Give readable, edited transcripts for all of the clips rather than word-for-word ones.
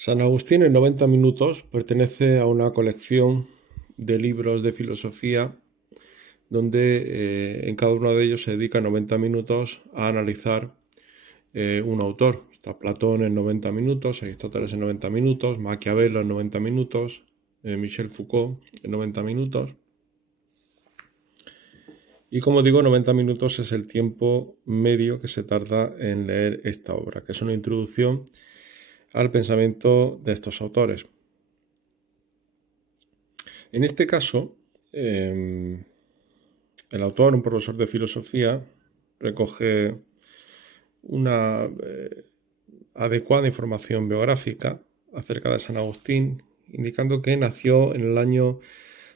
San Agustín en 90 minutos pertenece a una colección de libros de filosofía donde en cada uno de ellos se dedica 90 minutos a analizar un autor. Está Platón en 90 minutos, Aristóteles en 90 minutos, Maquiavelo en 90 minutos, Michel Foucault en 90 minutos. Y como digo, 90 minutos es el tiempo medio que se tarda en leer esta obra, que es una introducción al pensamiento de estos autores. En este caso, el autor, un profesor de filosofía, recoge una adecuada información biográfica acerca de San Agustín, indicando que nació en el año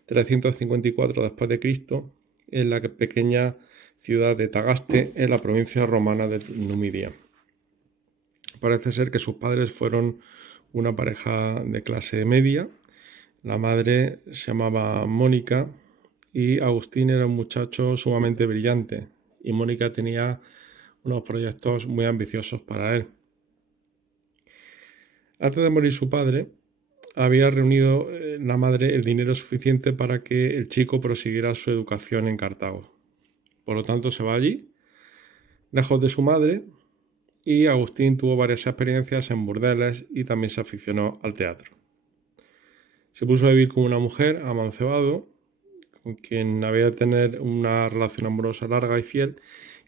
354 después de Cristo en la pequeña ciudad de Tagaste, en la provincia romana de Numidia. Parece ser que sus padres fueron una pareja de clase media. La madre se llamaba Mónica y Agustín era un muchacho sumamente brillante y Mónica tenía unos proyectos muy ambiciosos para él. Antes de morir su padre, había reunido la madre el dinero suficiente para que el chico prosiguiera su educación en Cartago. Por lo tanto, se va allí, lejos de su madre, y Agustín tuvo varias experiencias en burdeles y también se aficionó al teatro. Se puso a vivir con una mujer, amancebado, con quien había de tener una relación amorosa larga y fiel,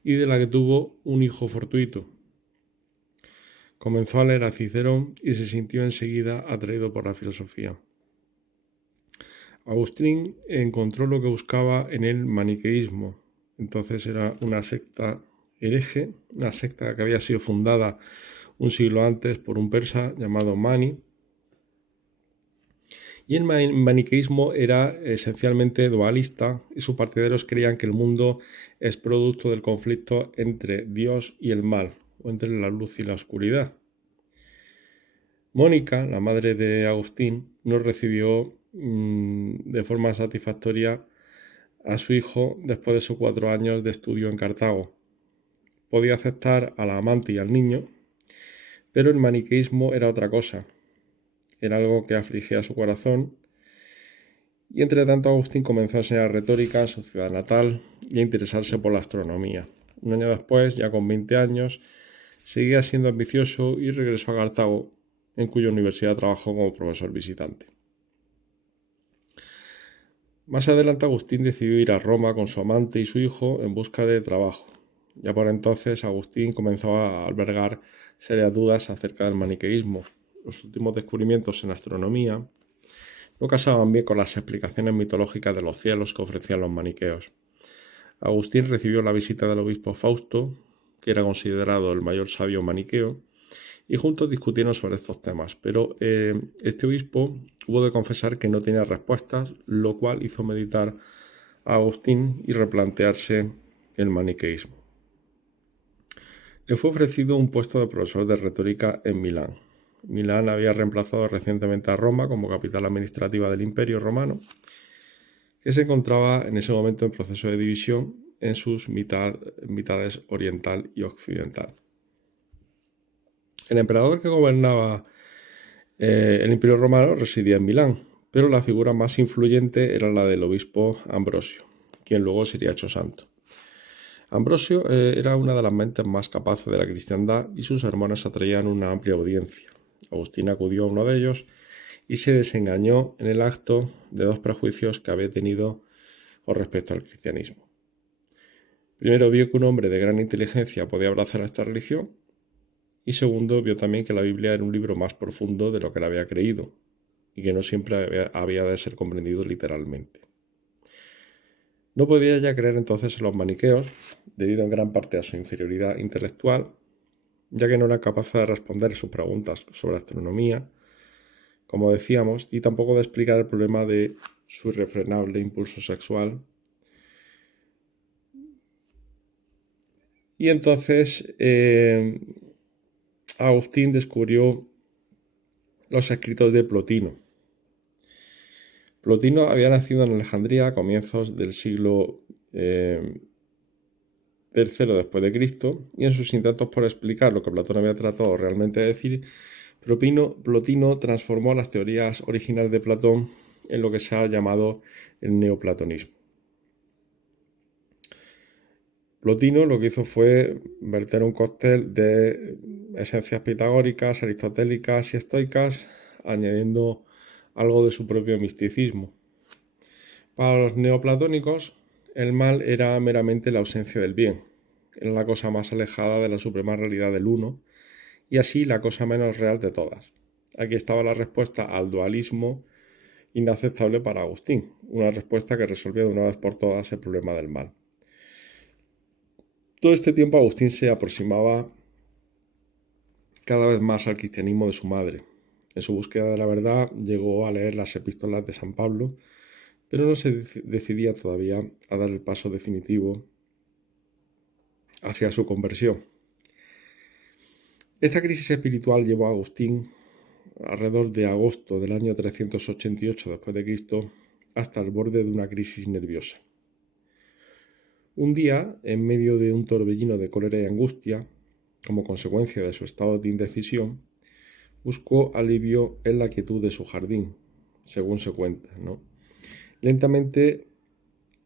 y de la que tuvo un hijo fortuito. Comenzó a leer a Cicerón y se sintió enseguida atraído por la filosofía. Agustín encontró lo que buscaba en el maniqueísmo. Entonces era una secta hereje, una secta que había sido fundada un siglo antes por un persa llamado Mani. Y el maniqueísmo era esencialmente dualista y sus partidarios creían que el mundo es producto del conflicto entre Dios y el mal, o entre la luz y la oscuridad. Mónica, la madre de Agustín, no recibió de forma satisfactoria a su hijo después de sus 4 años de estudio en Cartago. Podía aceptar a la amante y al niño, pero el maniqueísmo era otra cosa. Era algo que afligía su corazón. Y entre tanto Agustín comenzó a enseñar retórica en su ciudad natal y a interesarse por la astronomía. Un año después, ya con 20 años, seguía siendo ambicioso y regresó a Cartago, en cuya universidad trabajó como profesor visitante. Más adelante Agustín decidió ir a Roma con su amante y su hijo en busca de trabajo. Ya por entonces Agustín comenzó a albergar serias dudas acerca del maniqueísmo. Los últimos descubrimientos en astronomía no casaban bien con las explicaciones mitológicas de los cielos que ofrecían los maniqueos. Agustín recibió la visita del obispo Fausto, que era considerado el mayor sabio maniqueo, y juntos discutieron sobre estos temas, pero este obispo hubo de confesar que no tenía respuestas, lo cual hizo meditar a Agustín y replantearse el maniqueísmo. Le fue ofrecido un puesto de profesor de retórica en Milán. Milán había reemplazado recientemente a Roma como capital administrativa del Imperio Romano, que se encontraba en ese momento en proceso de división en sus mitades oriental y occidental. El emperador que gobernaba el Imperio Romano residía en Milán, pero la figura más influyente era la del obispo Ambrosio, quien luego sería hecho santo. Ambrosio era una de las mentes más capaces de la cristiandad y sus sermones atraían una amplia audiencia. Agustín acudió a uno de ellos y se desengañó en el acto de 2 prejuicios que había tenido con respecto al cristianismo. Primero, vio que un hombre de gran inteligencia podía abrazar esta religión, y segundo, vio también que la Biblia era un libro más profundo de lo que él había creído y que no siempre había de ser comprendido literalmente. No podía ya creer entonces en los maniqueos, debido en gran parte a su inferioridad intelectual, ya que no era capaz de responder sus preguntas sobre astronomía, como decíamos, y tampoco de explicar el problema de su irrefrenable impulso sexual. Y entonces Agustín descubrió los escritos de Plotino. Plotino había nacido en Alejandría a comienzos del siglo III después de Cristo, y en sus intentos por explicar lo que Platón había tratado realmente de decir, Plotino transformó las teorías originales de Platón en lo que se ha llamado el neoplatonismo. Plotino lo que hizo fue verter un cóctel de esencias pitagóricas, aristotélicas y estoicas, añadiendo algo de su propio misticismo. Para los neoplatónicos, el mal era meramente la ausencia del bien, era la cosa más alejada de la suprema realidad del uno, y así la cosa menos real de todas. Aquí estaba la respuesta al dualismo inaceptable para Agustín, una respuesta que resolvía de una vez por todas el problema del mal. Todo este tiempo Agustín se aproximaba cada vez más al cristianismo de su madre. En su búsqueda de la verdad llegó a leer las epístolas de San Pablo, pero no se decidía todavía a dar el paso definitivo hacia su conversión. Esta crisis espiritual llevó a Agustín alrededor de agosto del año 388 después de Cristo hasta el borde de una crisis nerviosa. Un día, en medio de un torbellino de cólera y angustia, como consecuencia de su estado de indecisión, buscó alivio en la quietud de su jardín, según se cuenta, ¿no? Lentamente,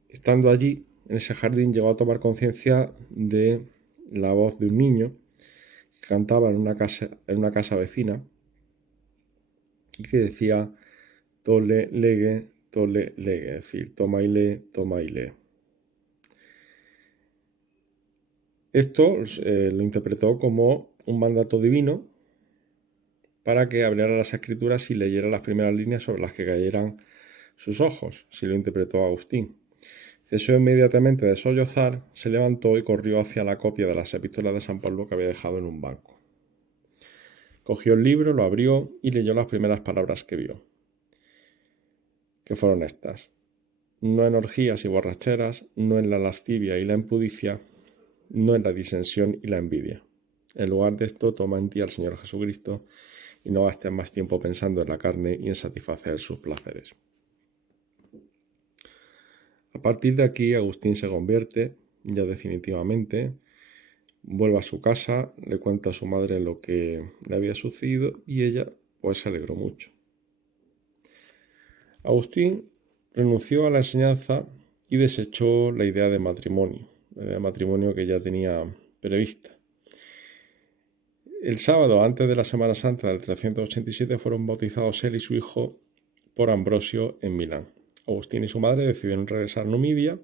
estando allí, en ese jardín, llegó a tomar conciencia de la voz de un niño que cantaba en una casa vecina y que decía tole lege, es decir, toma y lee, toma y lee. Esto lo interpretó como un mandato divino para que abriera las escrituras y leyera las primeras líneas sobre las que cayeran sus ojos, si lo interpretó Agustín. Cesó inmediatamente de sollozar, se levantó y corrió hacia la copia de las epístolas de San Pablo que había dejado en un banco. Cogió el libro, lo abrió y leyó las primeras palabras que vio, que fueron estas: no en orgías y borracheras, no en la lascivia y la impudicia, no en la disensión y la envidia. En lugar de esto, toma en ti al Señor Jesucristo y no gastes más tiempo pensando en la carne y en satisfacer sus placeres. A partir de aquí, Agustín se convierte ya definitivamente, vuelve a su casa, le cuenta a su madre lo que le había sucedido y ella pues se alegró mucho. Agustín renunció a la enseñanza y desechó la idea de matrimonio que ya tenía prevista. El sábado, antes de la Semana Santa del 387, fueron bautizados él y su hijo por Ambrosio en Milán. Agustín y su madre decidieron regresar a Numidia,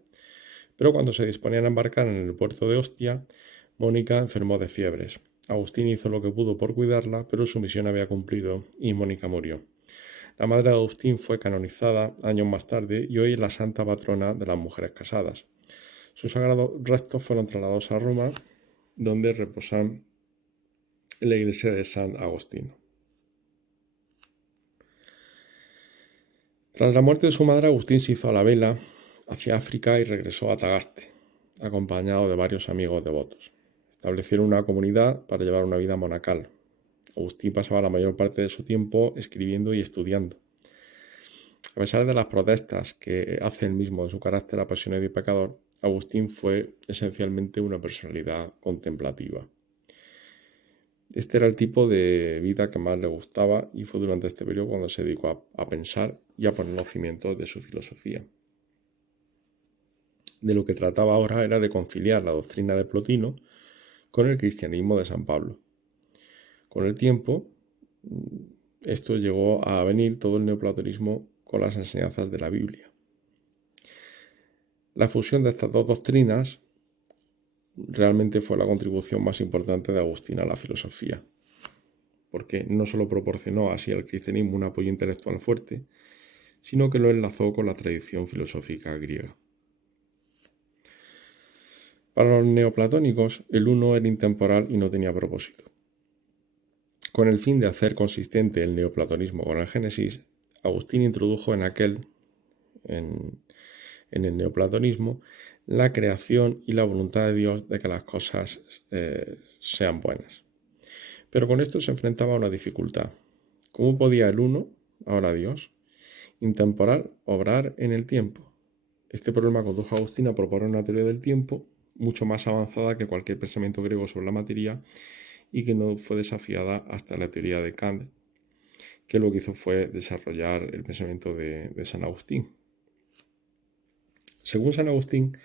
pero cuando se disponían a embarcar en el puerto de Ostia, Mónica enfermó de fiebres. Agustín hizo lo que pudo por cuidarla, pero su misión había cumplido y Mónica murió. La madre de Agustín fue canonizada años más tarde y hoy es la santa patrona de las mujeres casadas. Sus sagrados restos fueron trasladados a Roma, donde reposan en la iglesia de San Agostino. Tras la muerte de su madre, Agustín se hizo a la vela hacia África y regresó a Tagaste, acompañado de varios amigos devotos. Establecieron una comunidad para llevar una vida monacal. Agustín pasaba la mayor parte de su tiempo escribiendo y estudiando. A pesar de las protestas que hace él mismo de su carácter apasionado y pecador, Agustín fue esencialmente una personalidad contemplativa. Este era el tipo de vida que más le gustaba y fue durante este periodo cuando se dedicó a pensar y a poner los cimientos de su filosofía. De lo que trataba ahora era de conciliar la doctrina de Plotino con el cristianismo de San Pablo. Con el tiempo, esto llegó a venir todo el neoplatonismo con las enseñanzas de la Biblia. La fusión de estas dos doctrinas realmente fue la contribución más importante de Agustín a la filosofía, porque no solo proporcionó así al cristianismo un apoyo intelectual fuerte, sino que lo enlazó con la tradición filosófica griega. Para los neoplatónicos, el uno era intemporal y no tenía propósito. Con el fin de hacer consistente el neoplatonismo con el Génesis, Agustín introdujo en el neoplatonismo la creación y la voluntad de Dios de que las cosas sean buenas. Pero con esto se enfrentaba a una dificultad. ¿Cómo podía el uno, ahora Dios, intemporal, obrar en el tiempo? Este problema condujo a Agustín a proponer una teoría del tiempo mucho más avanzada que cualquier pensamiento griego sobre la materia y que no fue desafiada hasta la teoría de Kant, que lo que hizo fue desarrollar el pensamiento de San Agustín. Según San Agustín,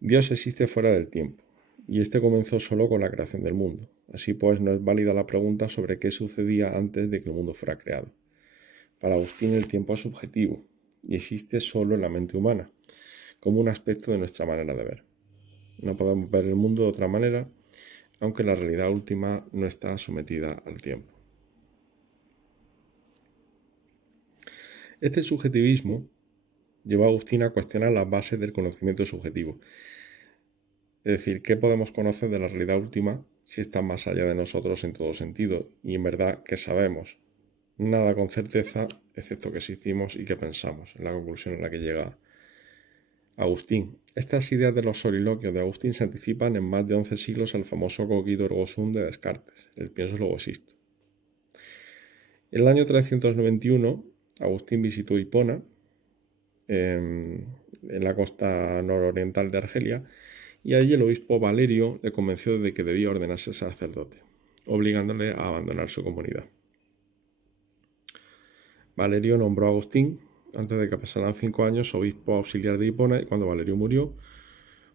Dios existe fuera del tiempo, y este comenzó solo con la creación del mundo. Así pues, no es válida la pregunta sobre qué sucedía antes de que el mundo fuera creado. Para Agustín, el tiempo es subjetivo y existe solo en la mente humana, como un aspecto de nuestra manera de ver. No podemos ver el mundo de otra manera, aunque la realidad última no está sometida al tiempo. Este subjetivismo llevó a Agustín a cuestionar las bases del conocimiento subjetivo. Es decir, ¿qué podemos conocer de la realidad última si está más allá de nosotros en todo sentido? Y en verdad, ¿qué sabemos? Nada con certeza, excepto que existimos y que pensamos, es la conclusión en la que llega Agustín. Estas ideas de los soliloquios de Agustín se anticipan en más de 11 siglos al famoso cogito ergo sum de Descartes, el pienso luego existo. En el año 391, Agustín visitó Hipona, en la costa nororiental de Argelia, y allí el obispo Valerio le convenció de que debía ordenarse sacerdote, obligándole a abandonar su comunidad. Valerio nombró a Agustín, antes de que pasaran 5 años, obispo auxiliar de Hipona, y cuando Valerio murió,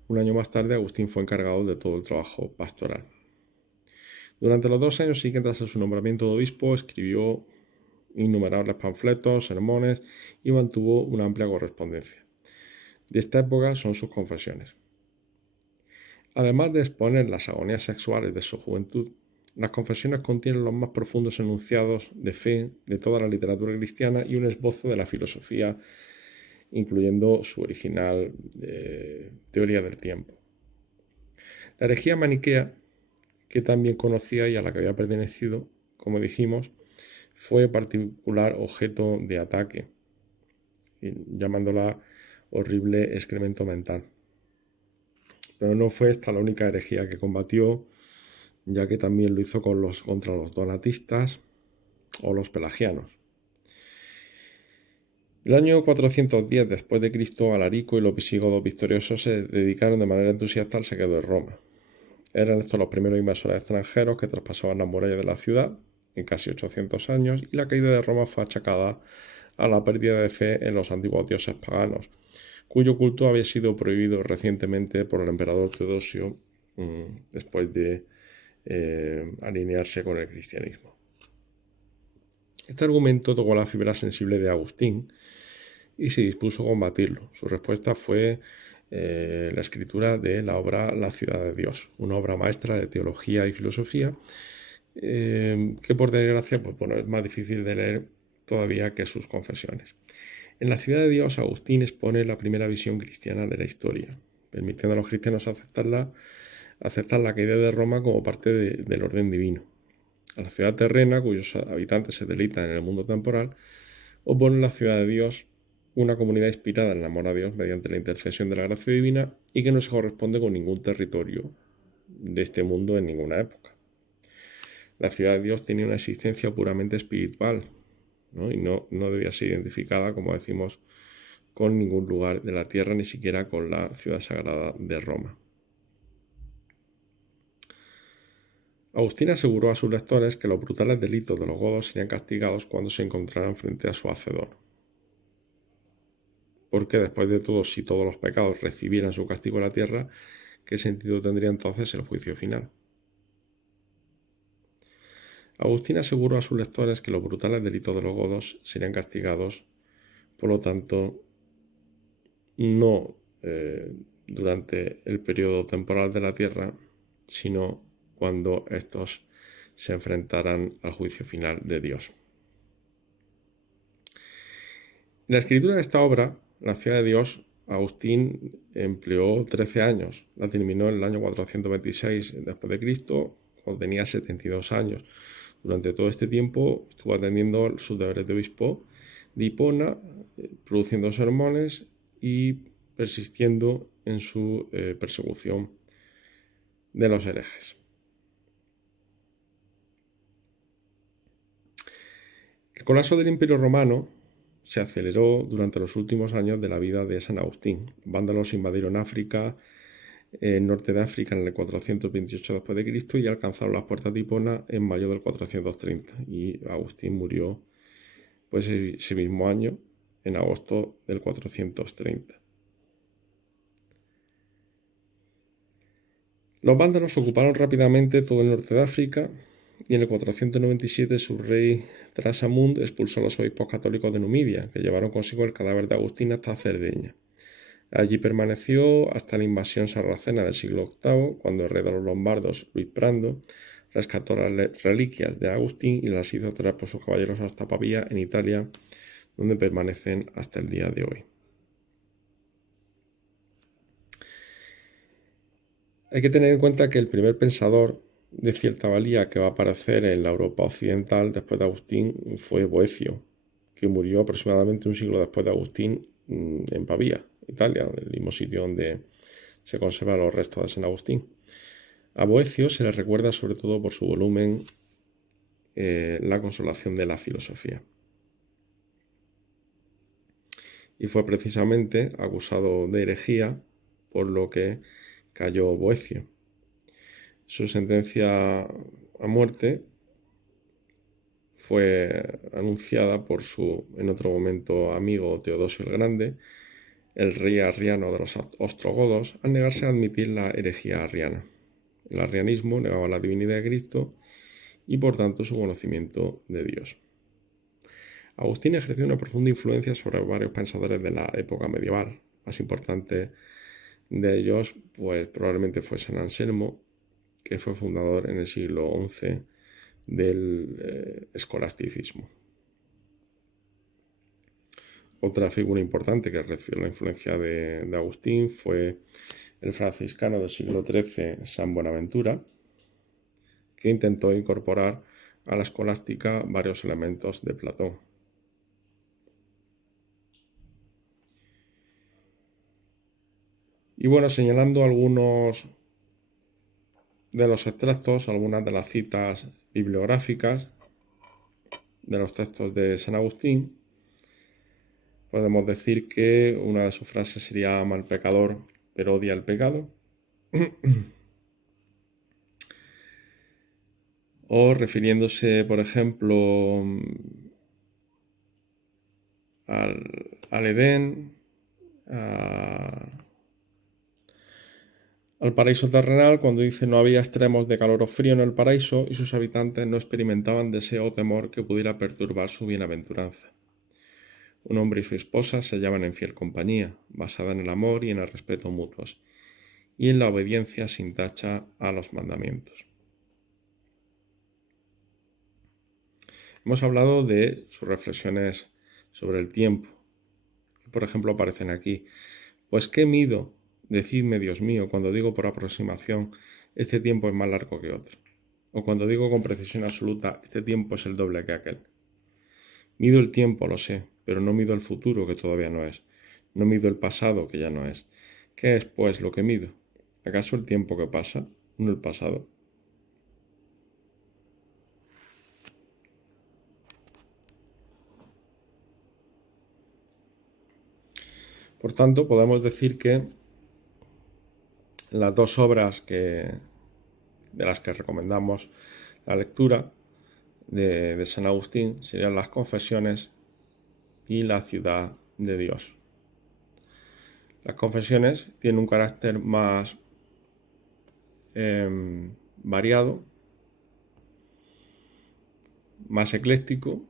un año más tarde, Agustín fue encargado de todo el trabajo pastoral. Durante los 2 años siguientes a su nombramiento de obispo, escribió innumerables panfletos, sermones y mantuvo una amplia correspondencia. De esta época son sus confesiones. Además de exponer las agonías sexuales de su juventud, las confesiones contienen los más profundos enunciados de fe de toda la literatura cristiana y un esbozo de la filosofía, incluyendo su original teoría del tiempo. La herejía maniquea, que también conocía y a la que había pertenecido, como dijimos, fue particular objeto de ataque, llamándola horrible excremento mental. Pero no fue esta la única herejía que combatió, ya que también lo hizo contra los donatistas o los pelagianos. El año 410 después de Cristo, Alarico y los visigodos victoriosos se dedicaron de manera entusiasta al saqueo de Roma. Eran estos los primeros invasores extranjeros que traspasaban las murallas de la ciudad en casi 800 años, y la caída de Roma fue achacada a la pérdida de fe en los antiguos dioses paganos, cuyo culto había sido prohibido recientemente por el emperador Teodosio después de alinearse con el cristianismo. Este argumento tocó la fibra sensible de Agustín y se dispuso a combatirlo. Su respuesta fue la escritura de la obra La ciudad de Dios, una obra maestra de teología y filosofía que por desgracia es más difícil de leer todavía que sus confesiones. En La ciudad de Dios, Agustín expone la primera visión cristiana de la historia, permitiendo a los cristianos aceptar la caída de Roma como parte del orden divino. A la ciudad terrena, cuyos habitantes se deleitan en el mundo temporal, opone la ciudad de Dios, una comunidad inspirada en el amor a Dios mediante la intercesión de la gracia divina y que no se corresponde con ningún territorio de este mundo en ninguna época. La ciudad de Dios tiene una existencia puramente espiritual, ¿no? Y no debía ser identificada, como decimos, con ningún lugar de la tierra, ni siquiera con la ciudad sagrada de Roma. Agustín aseguró a sus lectores que los brutales delitos de los godos serían castigados cuando se encontraran frente a su hacedor. Porque después de todo, si todos los pecados recibieran su castigo en la tierra, ¿qué sentido tendría entonces el juicio final? Agustín aseguró a sus lectores que los brutales delitos de los godos serían castigados, por lo tanto, no durante el periodo temporal de la tierra, sino cuando estos se enfrentaran al juicio final de Dios. En la escritura de esta obra, La ciudad de Dios, Agustín empleó 13 años. La terminó en el año 426 después de Cristo, cuando tenía 72 años. Durante todo este tiempo estuvo atendiendo sus deberes de obispo de Hipona, produciendo sermones y persistiendo en su persecución de los herejes. El colapso del Imperio Romano se aceleró durante los últimos años de la vida de San Agustín. Vándalos invadieron África en norte de África en el 428 después de Cristo y alcanzaron las puertas de Hipona en mayo del 430. Y Agustín murió pues ese mismo año, en agosto del 430. Los vándalos ocuparon rápidamente todo el norte de África y en el 497 su rey Trasamund expulsó a los obispos católicos de Numidia, que llevaron consigo el cadáver de Agustín hasta Cerdeña. Allí permaneció hasta la invasión sarracena del siglo VIII, cuando el rey de los lombardos, Luis Brando, rescató las reliquias de Agustín y las hizo traer por sus caballeros hasta Pavía, en Italia, donde permanecen hasta el día de hoy. Hay que tener en cuenta que el primer pensador de cierta valía que va a aparecer en la Europa occidental después de Agustín fue Boecio, que murió aproximadamente un siglo después de Agustín en Pavía, Italia, el mismo sitio donde se conservan los restos de San Agustín. A Boecio se le recuerda sobre todo por su volumen La consolación de la filosofía. Y fue precisamente acusado de herejía, por lo que cayó Boecio. Su sentencia a muerte fue anunciada por su, en otro momento, amigo Teodosio el Grande, el rey arriano de los ostrogodos, al negarse a admitir la herejía arriana. El arrianismo negaba la divinidad de Cristo y, por tanto, su conocimiento de Dios. Agustín ejerció una profunda influencia sobre varios pensadores de la época medieval. Más importante de ellos, pues probablemente fue San Anselmo, que fue fundador en el siglo XI del escolasticismo. Otra figura importante que recibió la influencia de Agustín fue el franciscano del siglo XIII, San Buenaventura, que intentó incorporar a la escolástica varios elementos de Platón. Y bueno, señalando algunos de los extractos, algunas de las citas bibliográficas de los textos de San Agustín, podemos decir que una de sus frases sería: ama al pecador, pero odia el pecado. O refiriéndose, por ejemplo, al Edén, al paraíso terrenal, cuando dice: no había extremos de calor o frío en el paraíso y sus habitantes no experimentaban deseo o temor que pudiera perturbar su bienaventuranza. Un hombre y su esposa se hallaban en fiel compañía, basada en el amor y en el respeto mutuos, y en la obediencia sin tacha a los mandamientos. Hemos hablado de sus reflexiones sobre el tiempo, que por ejemplo aparecen aquí. Pues ¿qué mido? Decidme, Dios mío, cuando digo por aproximación, este tiempo es más largo que otro. O cuando digo con precisión absoluta, este tiempo es el doble que aquel. Mido el tiempo, lo sé, pero no mido el futuro, que todavía no es. No mido el pasado, que ya no es. ¿Qué es, pues, lo que mido? ¿Acaso el tiempo que pasa, no el pasado? Por tanto, podemos decir que las dos obras de las que recomendamos la lectura de San Agustín serían las Confesiones y la Ciudad de Dios. Las Confesiones tienen un carácter más variado, más ecléctico,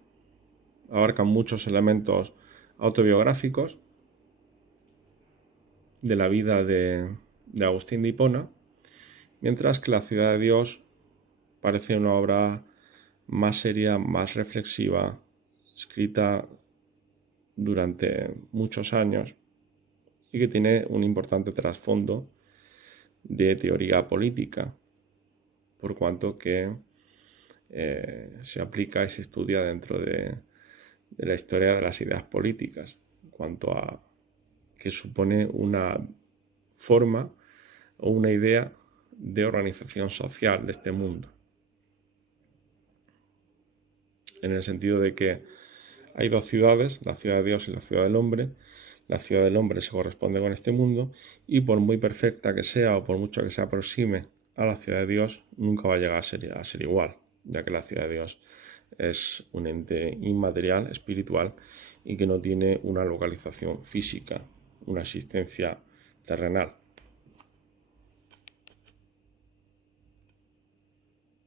abarcan muchos elementos autobiográficos de la vida de Agustín de Hipona, mientras que la Ciudad de Dios parece una obra más seria, más reflexiva, escrita durante muchos años y que tiene un importante trasfondo de teoría política, por cuanto que se aplica y se estudia dentro de la historia de las ideas políticas, en cuanto a que supone una forma o una idea de organización social de este mundo. En el sentido de que hay dos ciudades, la ciudad de Dios y la ciudad del hombre, La ciudad del hombre se corresponde con este mundo y por muy perfecta que sea o por mucho que se aproxime a la ciudad de Dios, nunca va a llegar a ser igual, ya que la ciudad de Dios es un ente inmaterial, espiritual y que no tiene una localización física, una existencia terrenal.